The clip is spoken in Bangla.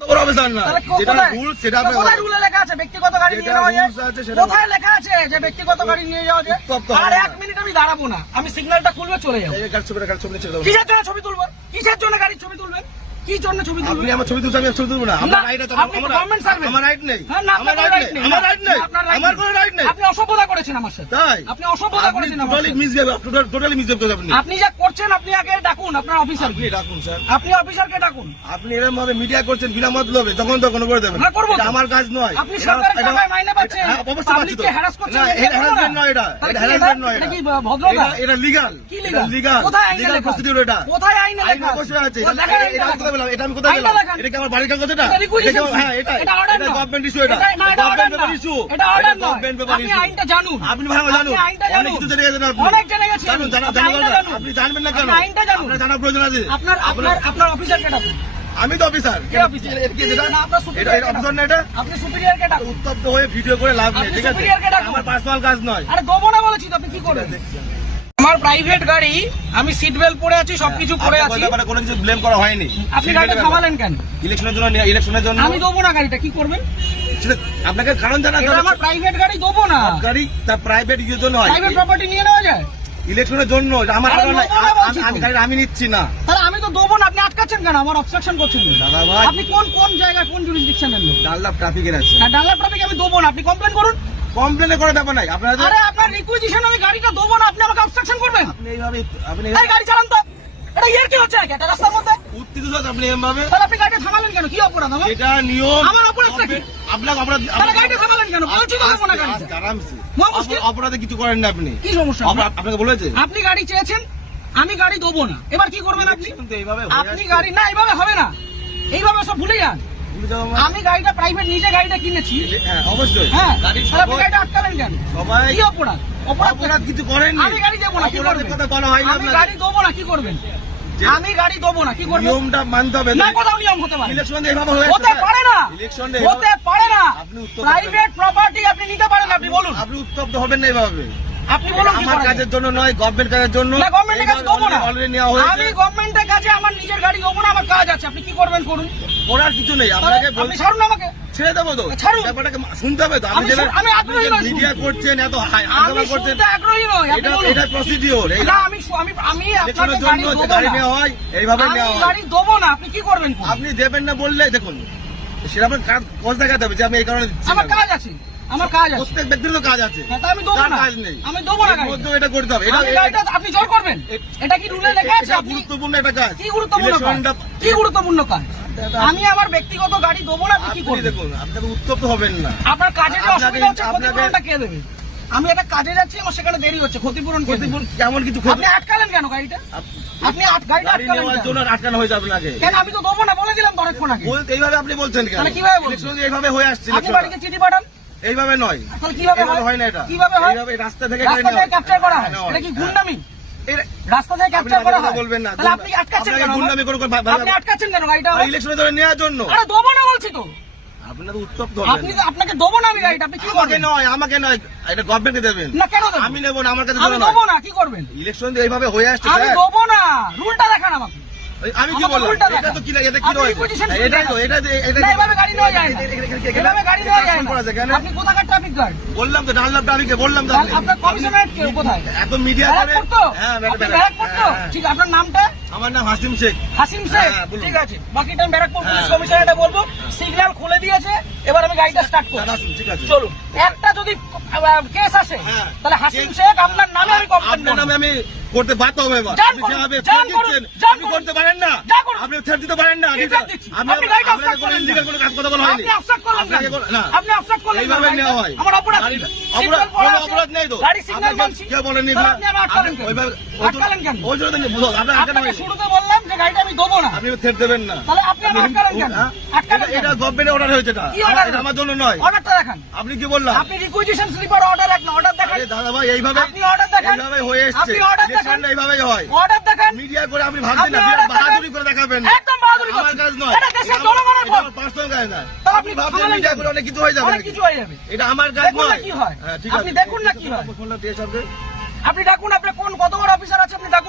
কত বড় অফিসার না, যেটা রুল সেটা আপনি কোথায় রুলে লেখা আছে ব্যক্তিগত গাড়ি নিয়ে যাওয়া যায়? কোথায় লেখা আছে যে ব্যক্তিগত গাড়ি নিয়ে যাওয়া যায়? আর 1 মিনিট আমি দাঁড়াবো না, আমি সিগন্যালটা খুলবো চলে যাবো। কিসের জন্য ছবি তুলবো? কিসের জন্য গাড়ির ছবি তুলবেন? কি জন্য ছবি তুলবেন? আপনি আমার ছবি তুলছেন, আমি ছবি তুলবো না। আমার রাইট আছে, আমার রাইট নেই, আমার রাইট নেই, আমার রাইট নেই, আমার কোনো রাইট নেই। আপনি অসভ্যতা করেছেন আমার সাথে। তাই আপনি অসভ্যতা করেছেন আমার সাথে। টোটালি মিসবিহেভ করেছেন আপনি। আপনি যা করছেন আপনি আগে ডাকুন আপনার অফিসারকে। আপনি ডাকুন স্যার, আপনি অফিসারকে ডাকুন। আপনি এরকম ভাবে মিডিয়া করছেন বিনা মতলবে, তখন তখন করে দেবেন। না করব, এটা আমার কাজ নয়। আপনি সরকারের টাকায় মাইনে পাচ্ছেন, অবশ্যই পাচ্ছি তো। পাবলিককে হ্যারাস করছেন। না, এটা হ্যারাসমেন্ট নয়, এটা হ্যারাসমেন্ট নয়, এটা কি ভদ্রতা? এটা লিগ্যাল। কি লিগ্যাল? লিগ্যাল, কোথায় আইনে লেখা? প্রসিডিউর এটা। কোথায় আইনে লেখা? অবশ্যই আছে। ও দেখেন এটা আমি কোথায় বললাম? এটা আমি কোথায় বললাম? এটা কি আমার বাড়ির কাগজ? এটা হ্যাঁ, এটা গভর্নমেন্ট ইস্যু, এটা গভর্নমেন্ট পেপার ইস্যু, এটা অর্ডার নয়। গভর্নমেন্ট পেপার আপনি ইস্যু। আইনটা জানুন। আপনি ভালো জানুন, অনেক কিছু জেনে গেছেন আপনি। অনেক জেনে গেছেন। জানুন, আপনি জানবেন না কেন? আইনটা জানুন। আপনার জানার প্রয়োজন আছে। আপনার অফিসারকে ডাকুন। আমি তো অফিসার। কে অফিসার? এটা অফিসার না, এটা আপনি সুপিরিয়রকে ডাকুন। উত্তপ্ত হয়ে ভিডিও করে লাভ নেই, ঠিক আছে? আমার পার্সোনাল কাজ নয়। আরে দেবো না বলেছি তো, আপনি কি করবেন? আমার প্রাইভেট গাড়ি, আমি সিট বেল্ট পরে আছি, সবকিছু পরে আছি। কোনো কিছু ব্লেম করা হয়নি। আপনি গাড়িটা থামালেন কেন? ইলেকশনের জন্য, ইলেকশনের জন্য আমি দেবো না গাড়িটা, কি করবেন? আপনাকে কারণ জানা এটা আমার প্রাইভেট গাড়ি, দেবো না। গাড়ি তার প্রাইভেট ইউজের জন্য হয়, প্রাইভেট প্রপার্টি নিয়ে নেওয়া যায় ইলেকশনের জন্য। আমার আরে কারণ দেবো না বলছি তো। আমি গাড়ি আমি নিচ্ছি না। তাহলে আমি তো দেবো না, আপনি আটকাচ্ছেন কেন? আমার অবস্ট্রাকশন করছেন কেন? দাদা ভাই, আপনি কোন জায়গায় কোন জুরিসডিকশনের লোক? ডাল্লাভ ট্রাফিকের আছে। ডানলাপ ট্রাফিক আমি দেবো না, আপনি কমপ্লেন করুন। কমপ্লেনে করে ব্যাপার নাই। আপনারা আরে আপনার রিকুইজিশন আমি গাড়িটা দেবো না, আপনি আমাকে অবস্ট্রাকশন করবেন? আপনি এইভাবে এই গাড়ি চালান তো। এটা ইয়ার কি হচ্ছে নাকি এটা রাস্তার মধ্যে? উত্তেজিত হচ্ছেন আপনি এভাবে। তাহলে আপনি গাড়িটা থামালেন কেন? কি অপরাধ আমার? এটা নিয়ম। আমার অপরাধটা কি? আপনাকে অপরাধ। তাহলে গাড়িটা থামালেন কেন? বলছি তো দেবো না গাড়িটা। আরামসে। মুশকিল। অপরাধে কিছু করেন না আপনি। কি সমস্যা? আপনাকে বলেছে আপনি গাড়ি চেয়েছেন, আমি গাড়ি দেবো না, এবার কি করবেন আপনি? কিন্তু এইভাবে আপনি গাড়ি না, এইভাবে হবে না, এইভাবে সব ভুলে যান। আমি গাড়িটা প্রাইভেট নিজে গাড়িটা কিনেছি। হ্যাঁ অবশ্যই। হ্যাঁ, গাড়ি তাহলে আপনি গাড়িটা আটকালেন কেন? সবাই কি অপরাধ? অপরাধ কিছু করেননি। আমি গাড়ি দেবো না, কি অপরাধের করবেন? কথা বলা হয়নি আমি আপনাকে। গাড়ি দেবো না, কি করবেন? আমি গাড়ি দেবো না, কি করবেন? নিয়মটা মানতে হবে। না, কোথাও নিয়ম হতে পারে? ইলেকশন এইভাবে হয়েছে। হতে পারে না, ইলেকশন হতে পারে না। আপনি উত্তর প্রাইভেট প্রপার্টি আপনি নিতে পারেন, আপনি বলুন। আপনি উত্তপ্ত হবেন না এইভাবে। আপনি বলুন কি আমার করা কাজের যায়? জন্য নয়, গভর্নমেন্ট কাজের জন্য। না, গভর্নমেন্টের কাছে দেবো না। অলরেডি নেওয়া হয়েছে। আমি গভর্নমেন্টের কাছে আমার নিজের গাড়ি দেবো না, আমার কাজ আছে, আপনি কি করবেন করুন। করার কিছু নেই। আপনাকে আপনি ছাড়ুন আমাকে। ছেড়ে দেবো তো। ছাড়ুন। ব্যাপারটাকে শুনতে হবে তো। আপনি আমি আগ্রহী নই। মিডিয়া করছেন, এত আমি হাঙ্গামা করছেন, শুনতে আগ্রহী নই, আপনি বলুন। এটা প্রসিডিওর। না, আমি আপনাকে ইলেকশনের গাড়ি জন্য দেবো গাড়ি না। নেওয়া হয়, এইভাবে আমি নেওয়া হয়। গাড়ি দেবো না, আপনি কি করবেন করুন। আপনি দেবেন না বললে দেখুন সেরকম কাজ দেখাতে হবে যে আমি এই কারণে দিচ্ছি না। আমার কাজ আছে, আমার কাজ আছে। প্রত্যেক ব্যক্তির তো কাজ আছে। হ্যাঁ, তা আমি দেবো তার না, কাজ নেই। আমি দেবো না এর গাড়ি। মধ্যেও এটা করতে হবে। আমি গাড়িটা আপনি জোর করবেন? এটা কি রুলে লেখা আছে? এটা আপনি গুরুত্বপূর্ণ একটা কাজ। কি গুরুত্বপূর্ণ কাজ? ইলেকশনটা- কি গুরুত্বপূর্ণ কাজ? আমি আমার ব্যক্তিগত গাড়ি দেবো না, আপনি কি আপনি করবেন? দেখুন, আপনাকে উত্তপ্ত হবেন না। আপনার কাজে যে আপনাকে- অসুবিধা হচ্ছে, আপনাকে- ক্ষতিপূরণটা কে দেবে? আমি একটা কাজে যাচ্ছি, আমার সেখানে দেরি হচ্ছে, ক্ষতিপূরণ কে দেবে? কেমন কিছু আপনি আটকালেন কেন গাড়িটা? আপনি গাড়িটা গাড়ি আটকালেন নেওয়ার কেন? জন্য আটকানো হয়ে যাবে আপনাকে। কেন? আমি তো দেবো না বলে দিলাম তো অনেকক্ষণ আগে। এইভাবে আপনি বলছেন কেন? তাহলে কিভাবে বলছেন? ইলেকশন এইভাবে হয়ে আসছে। আপনি বাড়িতে চিঠি পাঠান। এইভাবে নয়। তাহলে কিভাবে এইভাবে হয়? হয় না এটা। কিভাবে হয়? এইভাবে রাস্তা থেকে রাস্তা থেকে ক্যাপচার করা হয়। নেওয়া এটা কি হয়। গুন্ডামি? এর- রাস্তা থেকে ক্যাপচার আপনি করা কথা হয়। বলবেন না। তাহলে আপনি আটকাচ্ছেন আপনাকে কেন? গুন্ডামি করে আপনি আটকাচ্ছেন কেন গাড়িটা? ইলেকশনের জন্য নেওয়ার জন্য। আরে দেবো না বলছি তো। আপনার উত্তপ্ত আপনি আপনাকে দেবো না আমি গাড়িটা, আপনি কি আমাকে করবেন? নয়, আমাকে নয়, এটা গভর্নমেন্টকে দেবেন। না, কেন দেবো? আমি নেবো না, আমার কাছে আমি দেবো না, কি করবেন? ইলেকশন এইভাবে হয়ে আসছে আমি স্যার। দেবো না, রুলটা দেখান আমাকে। আমি কি আমাকে বললাম? উল্টা এটা দেখান। তো কি এটা কি আপনি নয়? requisition এটাই তো, দেখান। এটা না, এভাবে গাড়ি নেওয়া যায় না। এভাবে গাড়ি নেওয়া যায় না। করা যায় কেন? আপনি কোথাকার ট্রাফিক গার্ড? বললাম তো ডানলাভ ট্রাফিকে বললাম তো। আপনার কমিশনারেট কে কোথায়? এত মিডিয়া করে। ব্যারাক করতো? হ্যাঁ, আপনি ব্যারাক করতো? হ্যাঁ। ঠিক, আপনার নামটা? আমার নাম হাসিম শেখ। হাসিম শেখ। হ্যাঁ, বলুন। ঠিক আছে, বাকিটা আমি ব্যারাকপুর পুলিশ হ্যাঁ। কমিশনারেটে বলবো। সিগন্যাল খুলে দিয়েছে, এবার আমি গাড়িটা স্টার্ট করব। ঠিক আছে। চলুন। একটা যদি কেস আসে, হ্যাঁ। তাহলে হাসিম শেখ আপনার নামে আমি কমপ্লেন আপনার করব। নামে আমি করতে বাধ্য হবে এবার। যান আপনি করুন, যেভাবে যান থ্রেট করুন, দিচ্ছেন, যান আপনি করুন। করতে পারেন না। যান করুন। আপনি থ্রেট দিতে পারেন না। কি threat দিচ্ছি? আপনি গাড়িটা আপনাকে obstruct কোনো করলেন illegal কেন? কোনো কাজ কথা বলা হয়নি। আপনি obstruct করলেন আপনাকে কেন? কোনো- না। আপনি obstruct করলেন কেন? এইভাবে নেওয়া হয়। আমার অপরাধ কি? অপরাধ- Signal পড়া কোনো আছে। অপরাধ নেই তো। গাড়ি সিগন্যাল আপনাকে মানছি। কেউ বলেনি তাহলে বা- আপনি আমার আটকালেন কেন? ওইভাবে- আটকালেন কেন? ওই জন্য তো বুঝো, আপনার আটকানো আপনাকে হয়নি। শুরুতে বললাম যে গাড়িটা আমি দেবো না। আপনি থ্রেট দেবেন না। তাহলে আপনি আমার আটকালেন কেন? হ্যাঁ? আটকালেন এটা কেন? গভর্নমেন্টের অর্ডার হয়েছে এটা। কি order? এটা আমার জন্য নয়। অর্ডারটা দেখান। আপনি কি বললাম? আপনি রিকুইজিশন স্লিপার অর্ডার এক না, অর্ডার দেখান। আরে দাদা ভাই, এইভাবে আপনি order দেখান। এইভাবে হয়ে এসছে। আপনি order দেখান। ইলেকশনটা এইভাবেই হয়। অর্ডার দেখান। মিডিয়া করে আপনি ভাবছেন না, আপনি order বাহাদুরি দেখান। করে দেখাবেন না। একদম বাহাদুরি আমার করছেন। কাজ নয়। এটা দেশের জনগণের ভোট। পার্সোনাল কাজ না। তাহলে আপনি আপনি ভাবছেন থামালেন মিডিয়া কেন? করে অনেক কিছু হয়ে যাবে অনেক নাকি? কিছু হয়ে যাবে। এটা আমার কাজ দেখুন না নয়। কি হয়। হ্যাঁ, ঠিক আপনি আছে। দেখুন না কি হয়। ফোনটা দিয়ে সব দে। আপনি ডাকুন, আপনার কত বড় অফিসার আছে আপনি ডাকুন।